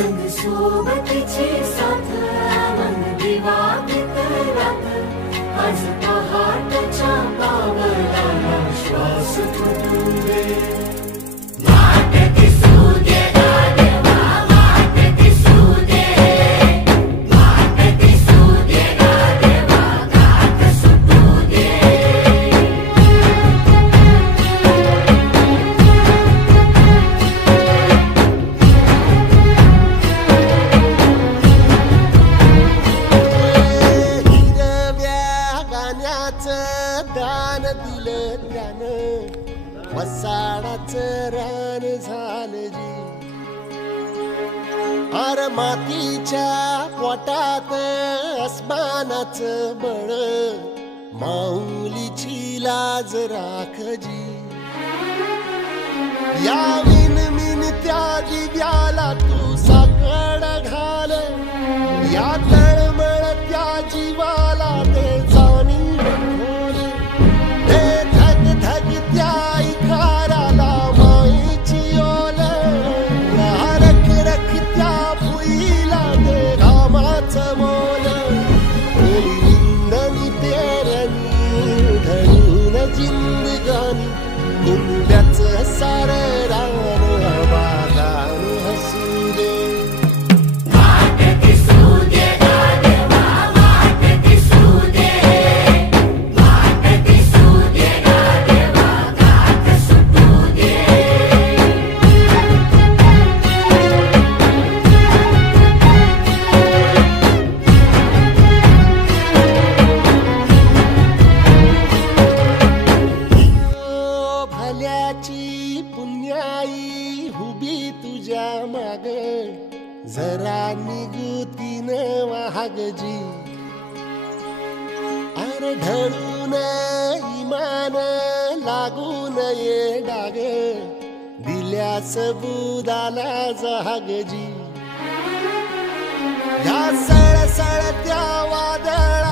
संग सोबतीची साथ मन दिवाळीत रात आज पहाटच्या पावलाला श्वास फुटू दे वाट दिसू दे गादेवा वाट दिसू दे वाट दिसू दे गादेवा गाठ सुटू दे दान दिलं त्यानं वसाडाचं रान झालं जी अर मातीच्या पोटात अस्मानाचं बळ माऊलीची लाज राख जी या विन त्या दिव्याला तू साकड घाल या तळमळ त्या जीवाला ते जाणी जिंदगानी कुंब्याचं सारं रान आबादान हसू दे वाट दिसू दे गादेवा वाट दिसू दे वाट दिसू दे गादेवा गाठ सुटू दे पुण्याई हुबी तुझ्या माग जरा निगुतीन वाहगजी अरे ढळून इमान लागून ये डाग दिल्या सबुदाला जहागजी या सळसळत्या वादळा